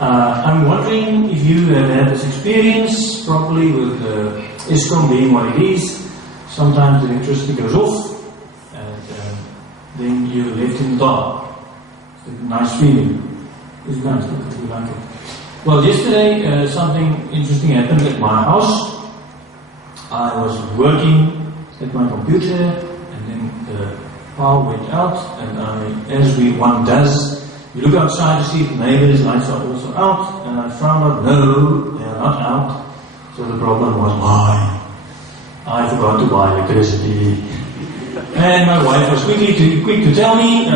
I'm wondering if you have had this experience properly with ESCOM being what it is. Sometimes the electricity goes off and then you're left in the dark. It's a nice feeling. It's nice, you like it. Well, yesterday something interesting happened at my house. I was working at my computer and then the power went out, and as one does, you look outside to see if the neighbours' lights are also out, and I found out no, they are not out. So the problem was mine. I forgot to buy electricity. And my wife was quick to tell me,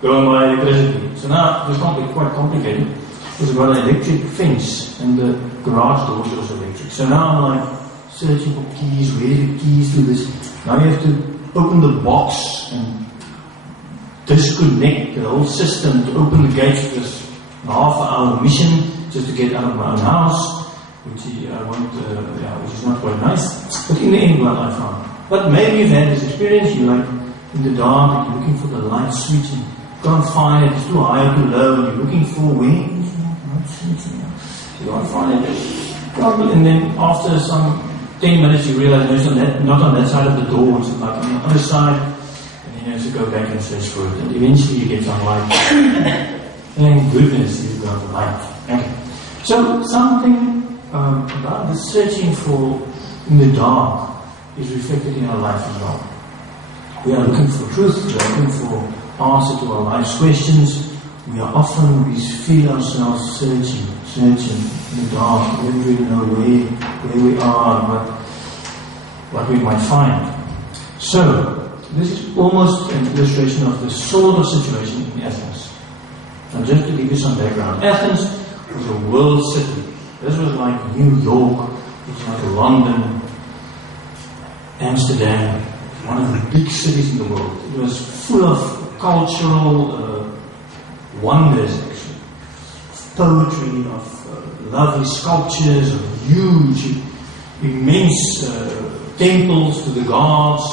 go and buy electricity. So now it was quite complicated. Because I've got an electric fence and the garage doors are also electric. So now I'm like searching for keys, where are the keys to this? Now you have to open the box and disconnect the whole system to open the gates for this half-hour mission just to get out of my own house, which is not quite nice. But in the end, well, I found. But maybe you've had this experience. You're like in the dark and you're looking for the light switch and you can't find it. It's too high or too low. And you're looking for where is the light switch? You can't find it. And then after some 10 minutes, you realize no, it's not on that side of the door. It's like on the other side. You have to go back and search for it, and eventually you get some light. Thank goodness you've got the light. Okay. So something about the searching for in the dark is reflected in our life as well. We are looking for truth, we are looking for answer to our life's questions. We feel ourselves searching in the dark. We don't really know where we are and what we might find. So this is almost an illustration of the sort of situation in Athens. Now just to give you some background, Athens was a world city. This was like New York, it was like London, Amsterdam, one of the big cities in the world. It was full of cultural wonders actually, of poetry, of lovely sculptures, of huge, immense temples to the gods,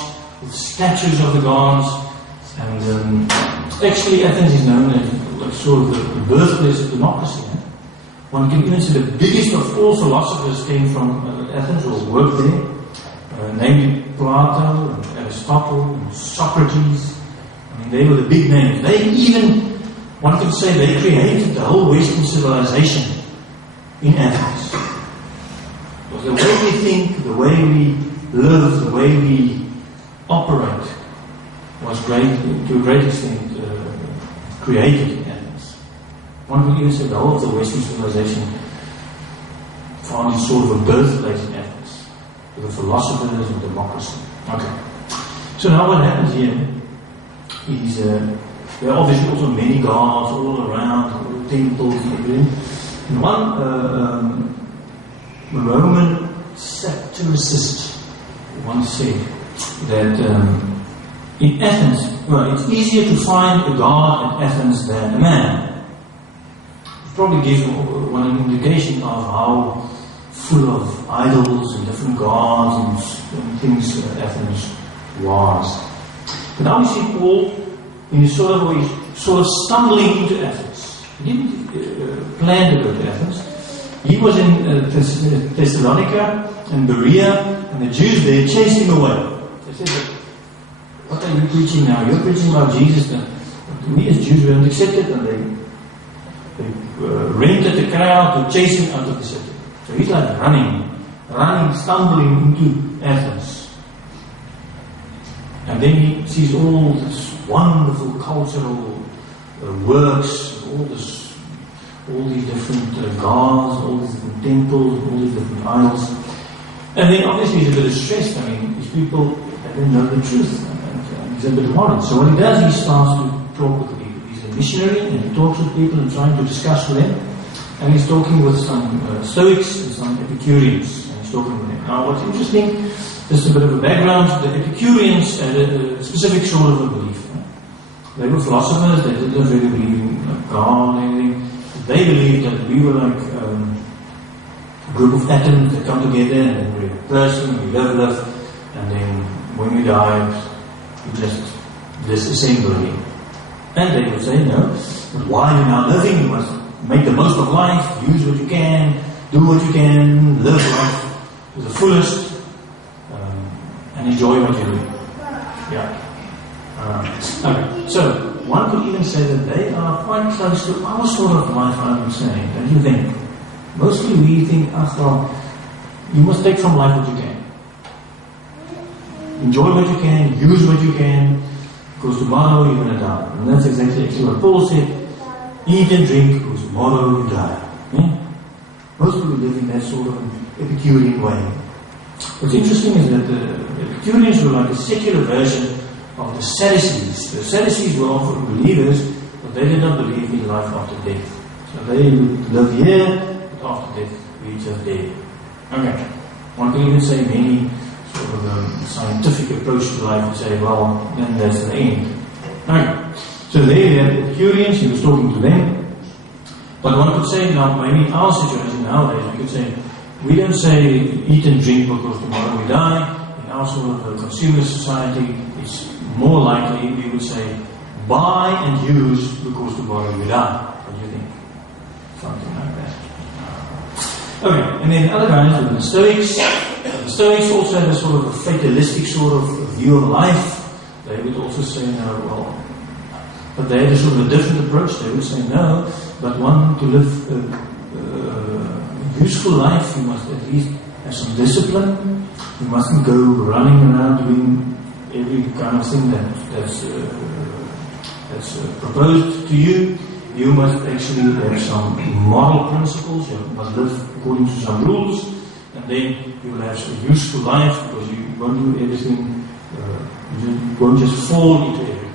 with statues of the gods, and actually Athens is known as sort of the birthplace of democracy. One can even say the biggest of all philosophers came from Athens or worked there, namely Plato, and Aristotle, and Socrates. I mean, they were the big names. They even, one could say, they created the whole Western civilization in Athens. Because the way we think, the way we live, the way we operate was to a great extent created in Athens. One could even say the whole of the Western civilization found its sort of a birthplace in Athens, with the philosophers and democracy. Okay. So now what happens here is there are obviously also many gods all around, all temples and everything. And one Roman satiricist once said that in Athens, well, it's easier to find a god at Athens than a man. It probably gives one an indication of how full of idols and different gods and things Athens was. But now we see Paul in a sort of stumbling into Athens. He didn't plan to go to Athens. He was in Thessalonica and Berea, and the Jews there chased him away. They said, what are you preaching now? You're preaching about Jesus. And we as Jews, we don't accept it, and they rented the crowd to chase him out of the city. So he's like running, stumbling into Athens. And then he sees all this wonderful cultural works, all these different gods, all these different temples, all these different idols. And then obviously he's a bit stressed. I mean, these people, they don't know the truth. And he's a bit worried. So what he does, he starts to talk with people. He's a missionary and he talks with people and trying to discuss with them. And he's talking with some Stoics and some Epicureans. And he's talking with them. Now what's interesting, just a bit of a background, the Epicureans had a specific sort of a belief. They were philosophers, they didn't really believe in God and anything. They believed that we were like a group of atoms that come together and then we're a person, we live, and then when we die, we just disassemble again. And they would say, no, but while you're now living, you must make the most of life, use what you can, do what you can, live life to the fullest, and enjoy what you do. Yeah. Okay. So, one could even say that they are quite close to our sort of life, I would say. Don't you think? Mostly we think, well, you must take from life what you can. Enjoy what you can, use what you can, because tomorrow you're going to die. And that's exactly what Paul said. Eat and drink, because tomorrow you die. Yeah? Most people live in that sort of Epicurean way. What's interesting is that the Epicureans were like a secular version of the Sadducees. The Sadducees were often believers, but they did not believe in life after death. So they would live here, but after death we just dead. Okay. One can even say many sort of scientific approach to life and say, well, then that's the end. Okay. So there you have the Epicureans, he was talking to them. But one could say now, maybe in our situation nowadays, we could say, we don't say eat and drink because tomorrow we die. In our sort of consumer society, it's more likely we would say buy and use because tomorrow you die. What do you think? Something like that. Okay, and then the other guys were the Stoics. The Stoics also had a sort of a fatalistic sort of view of life. They would also say, no, well, but they had a sort of a different approach. They would say, no, but one to live a useful life, you must at least have some discipline. You mustn't go running around doing every kind of thing that's proposed to you. You must actually have some moral principles. You must live according to some rules, and then you will have a useful life because you won't do everything. You won't just fall into everything.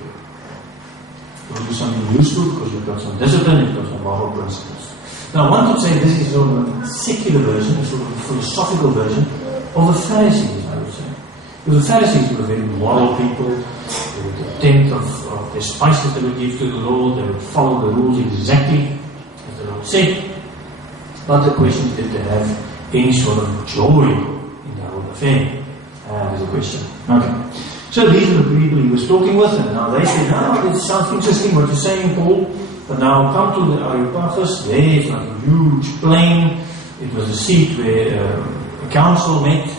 You will do something useful because you've got some discipline, you've got some moral principles. Now, one could say this is sort of a secular version, a sort of a philosophical version of the Pharisees, I would say. Because the Pharisees were very moral people. They would take a tenth of the spices they would give to the Lord. They would follow the rules exactly as the Lord said. But the question is, did they have any sort of joy in the whole affair? There's a question. Okay. So these are the people he was talking with, and now they said, it sounds interesting what you're saying, Paul. But now come to the Areopagus. There is like a huge plain. It was a seat where a council met,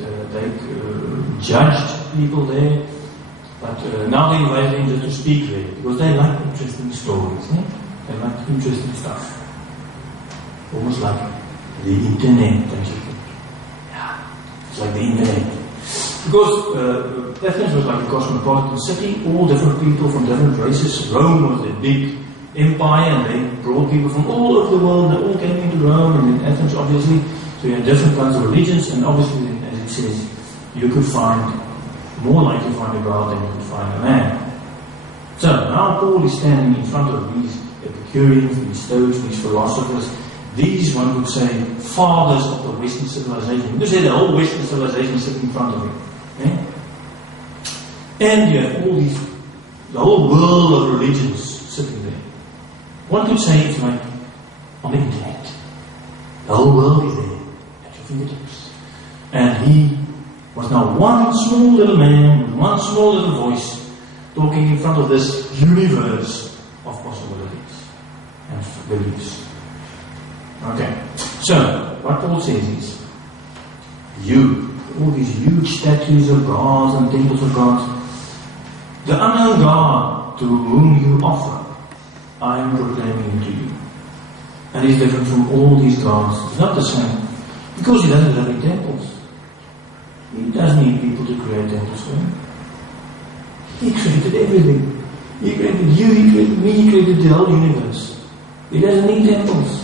and they judged people there. But now they invite them just to speak there, because they like interesting stories. They like interesting stuff. Almost like the internet, don't you think? Yeah, it's like the internet. Because Athens was like a cosmopolitan city, all different people from different races. Rome was a big empire, and they brought people from all over the world. They all came into Rome and in Athens, obviously. So you had different kinds of religions, and obviously, as it says, you could find, more likely find a God than you could find a man. So now Paul is standing in front of these Epicureans, these Stoics, these philosophers. These, one would say, fathers of the Western civilization. Because they had the whole Western civilization sitting in front of him. Okay? And you have all these, the whole world of religions sitting there. One could say it's like on the internet. The whole world is there at your fingertips. And he was now one small little man with one small little voice talking in front of this universe of possibilities and beliefs. Okay, so what Paul says is, all these huge statues of gods and temples of gods, the unknown God to whom you offer, I am proclaiming to you. And he's different from all these gods. He's not the same, because he doesn't live in temples. He doesn't need people to create temples for him. He created everything. He created you, he created me, he created the whole universe. He doesn't need temples.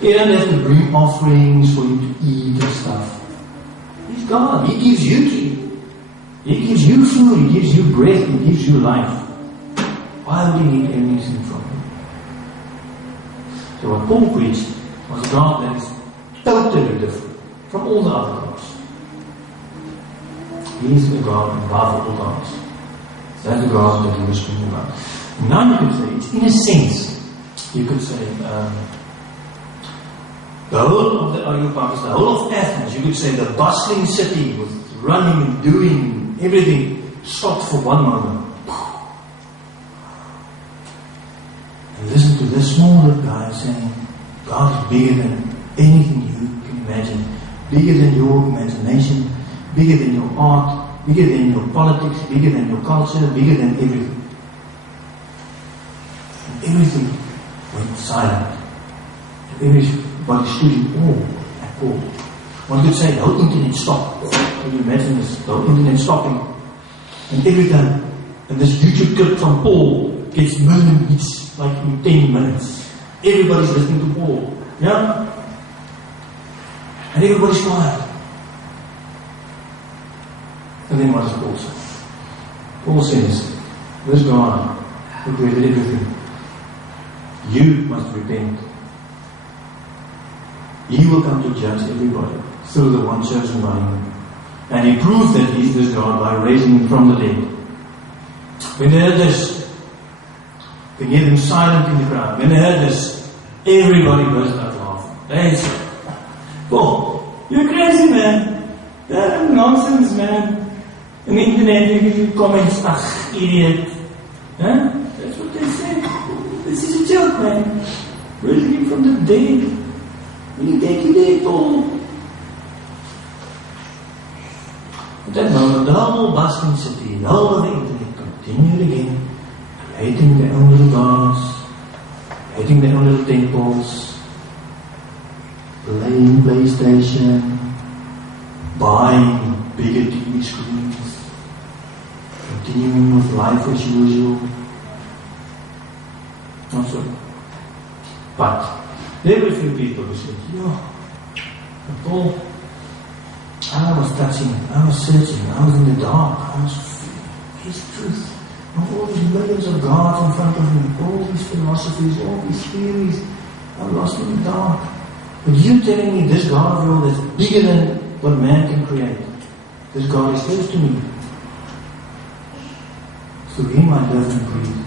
He doesn't have to bring offerings for you to eat and stuff. He's God. He gives you to eat. He gives you food. He gives you breath. He gives you life. Why would he need anything from you? So what Paul preached was a God that is totally different from all the other gods. He is the God above all gods. That's the God that he was speaking about. Now you could say, it's in a sense, you could say, the whole of the Areopagus, the whole of Athens, you could say the bustling city with running and doing everything, stopped for one moment. And listen to to this small little guy saying, God is bigger than anything you can imagine, bigger than your imagination, bigger than your art, bigger than your politics, bigger than your culture, bigger than everything. And everything went silent. Everybody stood in awe at Paul. One could say, the whole internet stopped. Can you imagine this? The whole internet stopping. And every time, and this YouTube clip from Paul gets million hits, like in 10 minutes. Everybody's listening to Paul. Yeah? And everybody's quiet. And then what does Paul say? Paul says, this God who created everything, you must repent. He will come to judge everybody through the one chosen by him. And he proved that he is this God by raising him from the dead. When they heard this, they hear them silent in the crowd. When they heard this, everybody burst out laughing. They said, Paul, you're crazy, man. That's nonsense, man. On the internet, you give comments, idiot. Huh? That's what they say. This is a joke, man. Raising him from the dead. When you take you dead, Paul. At that moment, the whole bustling city, the whole of the internet continued again, creating their own little gods, creating their own little temples, playing PlayStation, buying bigger TV screens, continuing with life as usual. Not so. But there were a few people who said, Paul, I was touching, I was searching, I was in the dark, I was feeling his truth. All these millions of gods in front of me, all these philosophies, all these theories, I'm lost in the dark. But you telling me this God of yours is bigger than what man can create. This God is close to me. Through him I live and breathe.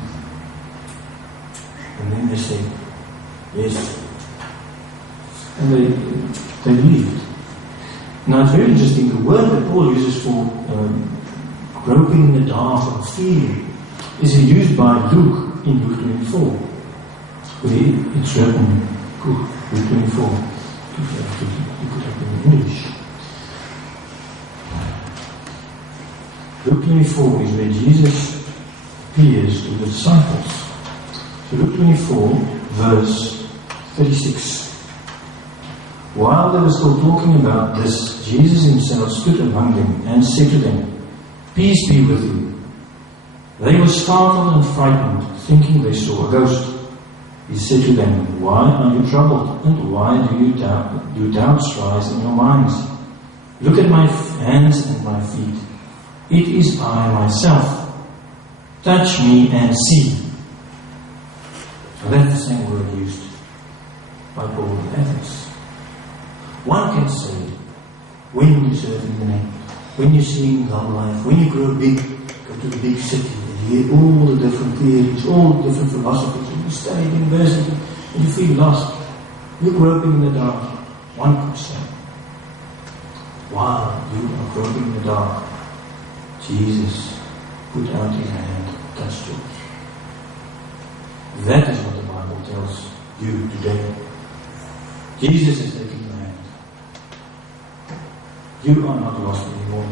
And then they say, yes. And they believed. Now it's very interesting, the word that Paul uses for groping in the dark or feeling is used by Luke in Luke 24. Where it's written, Luke 24. You put up in English. Luke 24 is where Jesus appears to the disciples. So Luke 24, verse 36. While they were still talking about this, Jesus himself stood among them and said to them, Peace be with you. They were startled and frightened, thinking they saw a ghost. He said to them, Why are you troubled, and why do doubts rise in your minds? Look at my hands and my feet. It is I myself. Touch me and see. So that's the same word used by Paul in Athens. One can say, when you serve in the name, when you see long life, when you grow big, go to the big city, and you hear all the different theories, all the different philosophies, and you study at university, and you feel lost. You're groping in the dark. One could say, while you are groping in the dark, Jesus put out his hand, touched yours. That is what the Bible tells you today. Jesus is taking your hand. You are not lost anymore.